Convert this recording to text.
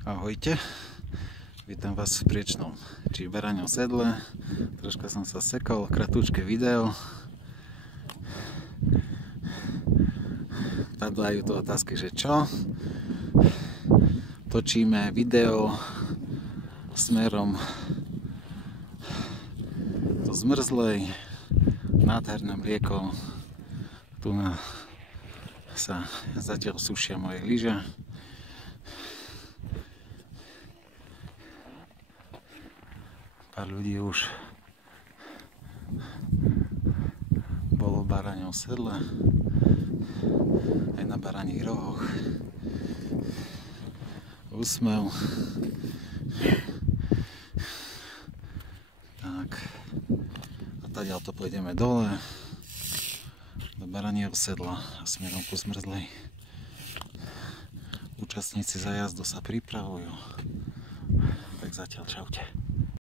Ahojte, vítam vás v priečnom či baraňom sedle. Troška som sa sekol, kratúčke video. Padlajú tu otázky, že čo? Točíme video smerom do zmrzlej, nádherné mlieko. Tu sa zatiaľ sušia moje lyže. Pár ľudí už bolo v baraňom sedle, aj na baraních rohoch. Úsmev. Tak. A tadiaľ to pôjdeme dole do baranieho sedla a smerom ku zmrzlej. Účastníci za jazdu sa pripravujú. Tak zatiaľ čaute.